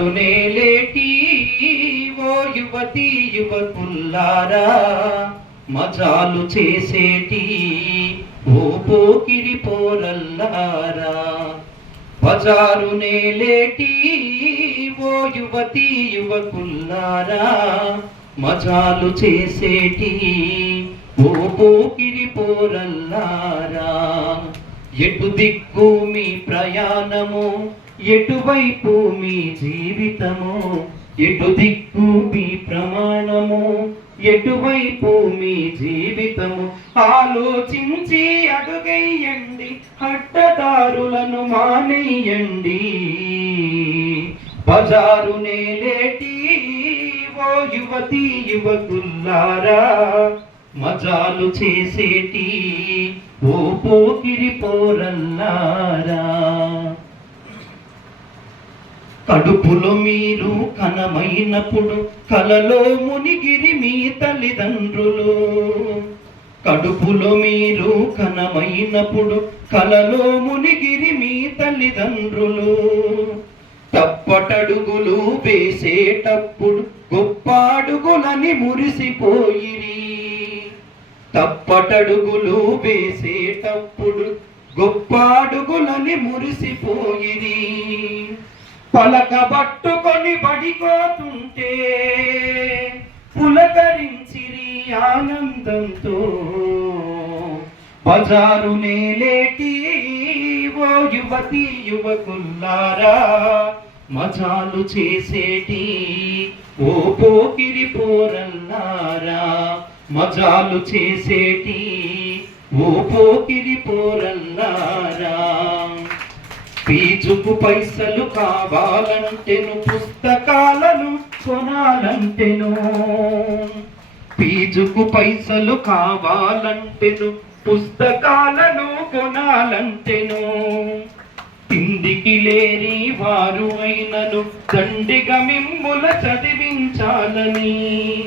నేలేటి ఓ యువతి యువకుల్లారా మజాలు చేసేటి ఓ పోకిరి పోరల్లారా. బజారు నేలేటి ఓ యువతి యువకుల్లారా మజాలు చేసేటి ఓ పోకిరి పోరల్లారా. ఎటు దిక్కు మీ ప్రయాణము ఎటువైపు మీ జీవితము ఎటు దిక్కు మీ ప్రమాణము ఎటువైపు మీ జీవితము ఆలోచించి అడుగేయండి అడ్డదారులను మానేయండి. బజారు నేలేటి ఓ యువతి యువకుల్లారా మజాలు చేసేటి ఓ పోకిరి పోరల్లారా. కడుపులో మీరు కనమైనప్పుడు కలలో మునిగిరి మీ తల్లిదండ్రులు. కడుపులో మీరు కనమైనప్పుడు కలలో మునిగిరి మీ తల్లిదండ్రులు. తప్పటడుగులు వేసేటప్పుడు గొప్ప అడుగులని మురిసిపోయిరి. తప్పటడుగులు వేసేటప్పుడు గొప్ప అడుగులని మురిసిపోయిరి. పలక పట్టుకొని పడిపోతుంటే పులకరించిరి ఆనందంతో. బజారు నేలేటి ఓ యువతి యువకుల్లారా మజాలు చేసేటి ఓ పోకిరి పోరల్లారా మజాలు చేసేటి ఓ పోకిరి పోరల్లారా ఫీజుకు పైసలు కావాలంటేను పుస్తకాలను కొనాలంటేను. ఫీజుకు పైసలు కావాలంటేను పుస్తకాలను కొనాలంటేను. తిండికి లేని వారు అయినను దండిగా మిమ్ముల చదివించాలని.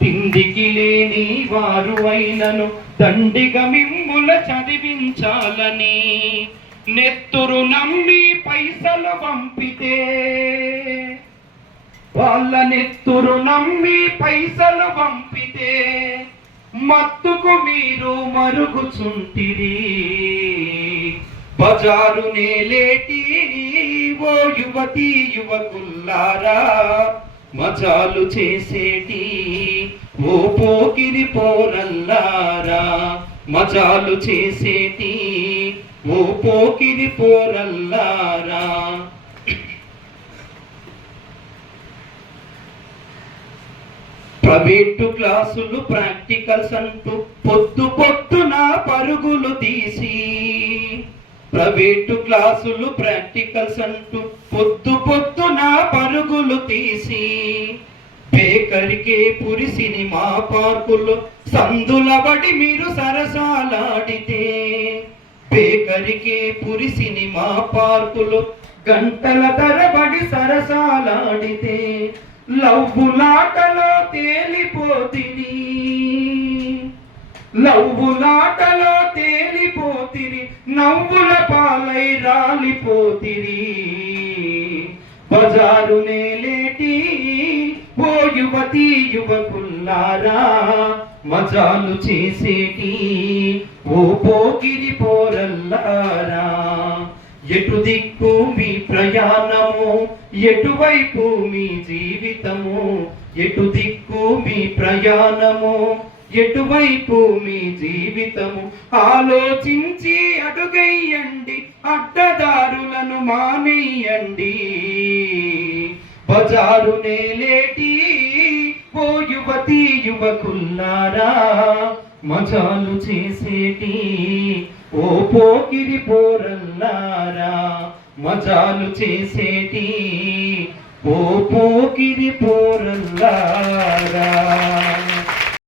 తిండికి లేని వారు అయినను దండిగా మిమ్ముల చదివించాలని. నెత్తురు నమ్మి పైసలు పంపితే వాళ్ళ నెత్తురు నమ్మి పైసలు పంపితే మత్తుకు మీరు మరుగుచుంటిరి. బజారు లేటి ఓ యువతి యువకుల్లారా మజాలు చేసేటి ఓ పోకిరి పోరల్లారా మజాలు చేసేటి. ఓ పోకిరి పోరల్లారా. ప్రైవేటు క్లాసులు ప్రాక్టికల్స్ అంటూ పొద్దు పొద్దున పరుగులు తీసి ప్రైవేటు క్లాసులు ప్రాక్టికల్స్ అంటూ పొద్దు పొద్దున పరుగులు తీసి బేకరికే పురి సినిమా పార్కులు సందుల బడి మీరు సరసాలాడితే బేకరికే పురి సినిమా పార్కులు గంటల తరబడి సరసాలాడితే లవ్వులాటలో తేలిపోతిని. లవ్వులాటలో తేలిపోతిరి నవ్వుల పాలై రాలిపోతిరి బజారు నేలేటి ఓ యువతి యువకుల్లారా మజాలు చేసేటి ఓ పోకిరి దిక్కు మీ ప్రయాణము ఎటువైపు మీ జీవితము? ఎటు దిక్కు మీ ప్రయాణము ఎటువైపు మీ జీవితము? ఆలోచించి అడుగయ్యండి అడ్డదారులను మానేయండి. బజారు నేలేటి ఓ యువతి యువకుల్లారా మజాలు చేసేటి ఓ పోకిరి పోరల్లారా మజాలు చేసేటి ఓ పోకిరి పోరల్లారా.